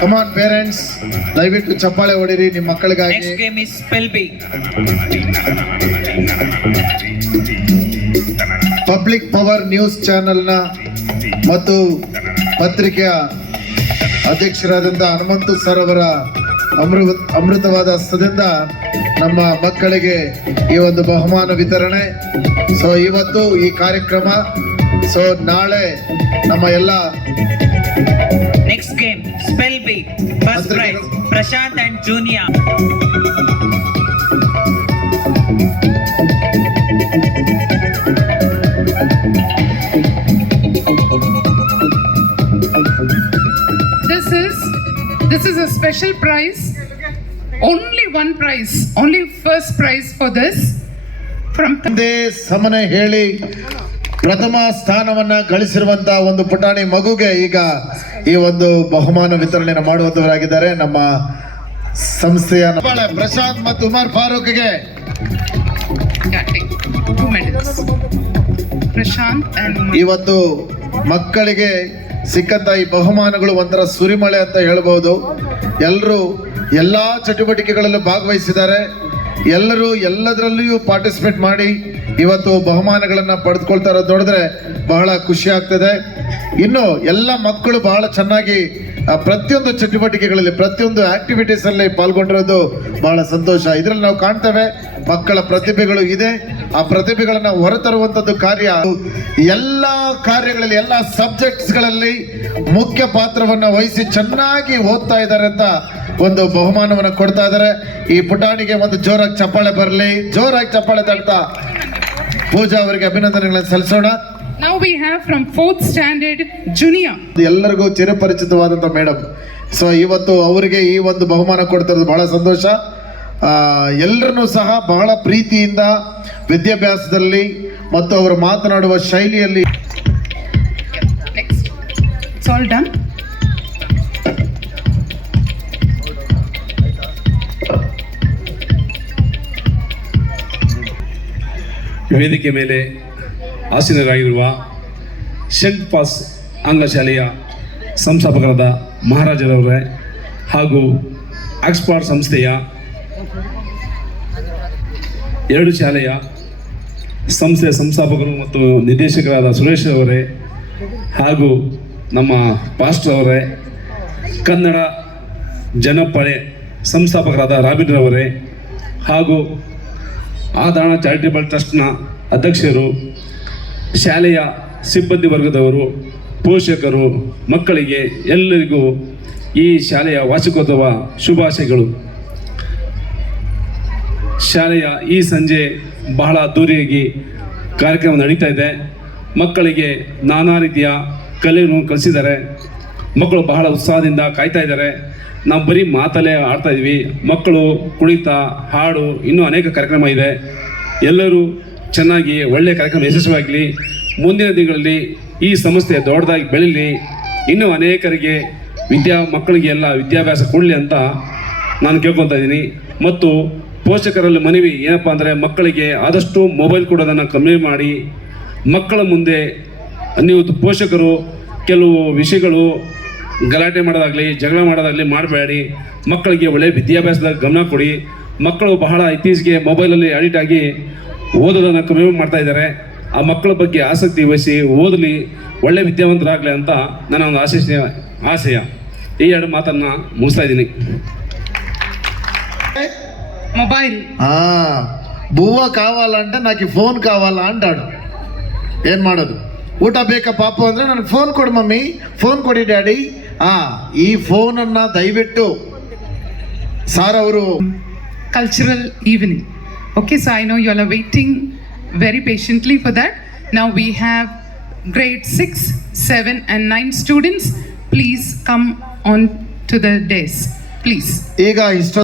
ಕಮಾನ್ parents, ದಯವಿಟ್ಟು ಚಪ್ಪಾಳೆ ಹೊಡಿರಿ ನಿಮ್ಮ ಮಕ್ಕಳಿಗಾಗಿ. Next game is Spell Bee. Public power news ಚಾನೆಲ್ನ ಮತ್ತು ಪತ್ರಿಕೆಯ ಅಧ್ಯಕ್ಷರಾದಂಥ ಹನುಮಂತು ಸರ್ ಅವರ ಅಮೃತವಾದ ಹಸ್ತದಿಂದ ನಮ್ಮ ಮಕ್ಕಳಿಗೆ ಈ ಒಂದು ಬಹುಮಾನ ವಿತರಣೆ. ಸೊ ಇವತ್ತು ಈ ಕಾರ್ಯಕ್ರಮ, ಸೊ ನಾಳೆ ನಮ್ಮ ಎಲ್ಲ Next game Spell Bee. First prize Prashant and Junior. This is a special prize. Only one prize. Only first prize for this. From ತಂದೆ ಸಮನೆ ಹೇಳಿ ಪ್ರಥಮ ಸ್ಥಾನವನ್ನ ಗಳಿಸಿರುವಂತಹ ಒಂದು ಪುಟಾಣಿ ಮಗುಗೆ ಈಗ ಈ ಒಂದು ಬಹುಮಾನ ವಿತರಣೆ ಮಾಡುವಂತವರಾಗಿದ್ದಾರೆ ನಮ್ಮ ಸಂಸ್ಥೆಯ ಪ್ರಶಾಂತ್ ಮತ್ತು ಉಮರ್ ಫಾರೂಕ್ಗೆ Prashant and ಇವತ್ತು ಮಕ್ಕಳಿಗೆ ಸಿಕ್ಕಂತ ಈ ಬಹುಮಾನಗಳು ಒಂಥರ ಸುರಿಮಳೆ ಅಂತ ಹೇಳ್ಬೋದು. ಎಲ್ಲರೂ ಎಲ್ಲಾ ಚಟುವಟಿಕೆಗಳಲ್ಲೂ ಭಾಗವಹಿಸಿದ್ದಾರೆ. ಎಲ್ಲರೂ ಎಲ್ಲದರಲ್ಲಿಯೂ ಪಾರ್ಟಿಸಿಪೇಟ್ ಮಾಡಿ ಇವತ್ತು ಬಹುಮಾನಗಳನ್ನ ಪಡೆದುಕೊಳ್ತಾ ಇರೋದು ನೋಡಿದ್ರೆ ಬಹಳ ಖುಷಿ ಆಗ್ತದೆ. ಇನ್ನು ಎಲ್ಲ ಮಕ್ಕಳು ಬಹಳ ಚೆನ್ನಾಗಿ ಪ್ರತಿಯೊಂದು ಚಟುವಟಿಕೆಗಳಲ್ಲಿ, ಪ್ರತಿಯೊಂದು ಆಕ್ಟಿವಿಟೀಸ್ ಅಲ್ಲಿ ಪಾಲ್ಗೊಂಡಿರೋದು ಬಹಳ ಸಂತೋಷ. ಇದರಲ್ಲಿ ನಾವು ಕಾಣ್ತೇವೆ ಮಕ್ಕಳ ಪ್ರತಿಭೆಗಳು ಇದೆ. ಆ ಪ್ರತಿಭೆಗಳನ್ನ ಹೊರತರುವಂತದ್ದು ಕಾರ್ಯ ಎಲ್ಲ ಕಾರ್ಯಗಳಲ್ಲಿ, ಎಲ್ಲ ಸಬ್ಜೆಕ್ಟ್ಸ್ಗಳಲ್ಲಿ ಮುಖ್ಯ ಪಾತ್ರವನ್ನ ವಹಿಸಿ ಚೆನ್ನಾಗಿ ಓದ್ತಾ ಇದ್ದಾರೆ ಅಂತ ಒಂದು ಬಹುಮಾನವನ್ನು ಕೊಡ್ತಾ ಇದ್ದಾರೆ. ಈ ಪುಟಾಣಿಗೆ ಒಂದು ಜೋರಾಗಿ ಚಪ್ಪಾಳೆ ಬರಲಿ, ಜೋರಾಗಿ ಚಪ್ಪಾಳೆ ತಡ್ತಾ ಪೂಜಾ ಅವರಿಗೆ ಅಭಿನಂದನೆಗಳನ್ನು ಸಲ್ಲಿಸೋಣ. now we have from 4th standard junior. ಎಲ್ಲರಿಗೂ ಚಿರಪರಿಚಿತವಾದಂಥ ಮೇಡಮ್. ಸೊ ಇವತ್ತು ಅವರಿಗೆ ಈ ಒಂದು ಬಹುಮಾನ ಕೊಡ್ತಾ ಇರೋದು ಬಹಳ ಸಂತೋಷ. ಎಲ್ಲರನ್ನೂ ಸಹ ಬಹಳ ಪ್ರೀತಿಯಿಂದ ವಿದ್ಯಾಭ್ಯಾಸದಲ್ಲಿ ಮತ್ತು ಅವರು ಮಾತನಾಡುವ ಶೈಲಿಯಲ್ಲಿ Next. It's all done. ವೇದಿಕೆ ಮೇಲೆ ಆಸೀನರಾಗಿರುವ ಸೆಂಟ್ ಪಾಸ್ ಅಂಗಶಾಲೆಯ ಸಂಸ್ಥಾಪಕರಾದ ಮಹಾರಾಜರವರೇ ಹಾಗೂ ಆಕ್ಸ್ಫರ್ಡ್ ಸಂಸ್ಥೆಯ 2 ಶಾಲೆಯ ಸಂಸ್ಥೆಯ ಸಂಸ್ಥಾಪಕರು ಮತ್ತು ನಿರ್ದೇಶಕರಾದ ಸುರೇಶ್ ಅವರೇ ಹಾಗೂ ನಮ್ಮ ಪಾಸ್ಟರ್ ಅವರೇ, ಕನ್ನಡ ಜನಪಡೆ ಸಂಸ್ಥಾಪಕರಾದ ರಾಬಿನ್ ರವರೇ ಹಾಗೂ ಆದಾನ ಚಾರಿಟೇಬಲ್ ಟ್ರಸ್ಟ್ನ ಅಧ್ಯಕ್ಷರು, ಶಾಲೆಯ ಸಿಬ್ಬಂದಿ ವರ್ಗದವರು, ಪೋಷಕರು, ಮಕ್ಕಳಿಗೆ ಎಲ್ಲರಿಗೂ ಈ ಶಾಲೆಯ ವಾರ್ಷಿಕೋತ್ಸವ ಶುಭಾಶಯಗಳು. ಶಾಲೆಯ ಈ ಸಂಜೆ ಬಹಳ ಅದ್ದೂರಿಯಾಗಿ ಕಾರ್ಯಕ್ರಮ ನಡೀತಾ ಇದೆ. ಮಕ್ಕಳಿಗೆ ನಾನಾ ರೀತಿಯ ಕಲೆಯನ್ನು ಕಲಿಸಿದ್ದಾರೆ. ಮಕ್ಕಳು ಬಹಳ ಉತ್ಸಾಹದಿಂದ ಕಾಯ್ತಾ ಇದ್ದಾರೆ. ನಾವು ಬರೀ ಮಾತಲ್ಲೇ ಆಡ್ತಾ ಇದ್ವಿ. ಮಕ್ಕಳು ಕುಣಿತ, ಹಾಡು, ಇನ್ನೂ ಅನೇಕ ಕಾರ್ಯಕ್ರಮ ಇದೆ. ಎಲ್ಲರೂ ಚೆನ್ನಾಗಿ ಒಳ್ಳೆಯ ಕಾರ್ಯಕ್ರಮ ಯಶಸ್ವಿಯಾಗಲಿ. ಮುಂದಿನ ದಿನಗಳಲ್ಲಿ ಈ ಸಂಸ್ಥೆ ದೊಡ್ಡದಾಗಿ ಬೆಳೀಲಿ. ಇನ್ನೂ ಅನೇಕರಿಗೆ ಮಕ್ಕಳಿಗೆ ಎಲ್ಲ ವಿದ್ಯಾಭ್ಯಾಸ ಕೊಡಲಿ ಅಂತ ನಾನು ಕೇಳ್ಕೊತಾ ಇದ್ದೀನಿ. ಮತ್ತು ಪೋಷಕರಲ್ಲಿ ಮನವಿ ಏನಪ್ಪ ಅಂದರೆ, ಮಕ್ಕಳಿಗೆ ಆದಷ್ಟು ಮೊಬೈಲ್ ಕೊಡೋದನ್ನು ಕಮ್ಮಿ ಮಾಡಿ, ಮಕ್ಕಳ ಮುಂದೆ ನೀವು ಪೋಷಕರು ಕೆಲವು ವಿಷಯಗಳು ಗಲಾಟೆ ಮಾಡೋದಾಗಲಿ, ಜಗಳ ಮಾಡೋದಾಗಲಿ ಮಾಡಬೇಡಿ. ಮಕ್ಕಳಿಗೆ ಒಳ್ಳೆಯ ವಿದ್ಯಾಭ್ಯಾಸದಾಗ ಗಮನ ಕೊಡಿ. ಮಕ್ಕಳು ಬಹಳ ಇತ್ತೀಚೆಗೆ ಮೊಬೈಲಲ್ಲಿ ಅಡಿಕ್ಟ್ ಆಗಿ ಓದೋದನ್ನು ಕಮ್ಮಿ ಮಾಡ್ತಾ ಇದ್ದಾರೆ. ಆ ಮಕ್ಕಳ ಬಗ್ಗೆ ಆಸಕ್ತಿ ವಹಿಸಿ ಓದಲಿ, ಒಳ್ಳೆ ವಿದ್ಯಾವಂತರಾಗಲಿ ಅಂತ ನನ್ನ ಒಂದು ಆಶಯ. ಈ 2 ಮಾತನ್ನು ಮುಗಿಸ್ತಾ ಇದ್ದೀನಿ. Mobile. బువ్వ కావాలంటే నాకు ఫోన్ కావాలా అంటాడు. ఏం ಮಾಡೋದು? ಊಟ ಬೇಕಾ ಪಾಪು ಅಂದರೆ ನನಗೆ ಫೋನ್ ಕೊಡು ಮಮ್ಮಿ, ಫೋನ್ ಕೊಡಿ ಡ್ಯಾಡಿ. ಈ ಫೋನನ್ನು ದಯವಿಟ್ಟು ಸಾರ್ ಅವರು Cultural evening. Okay, so I know you all are waiting very patiently for that. Now we have grade 6, 7 and 9 students. Please come on to the dais, please. ಈಗ ಇಷ್ಟ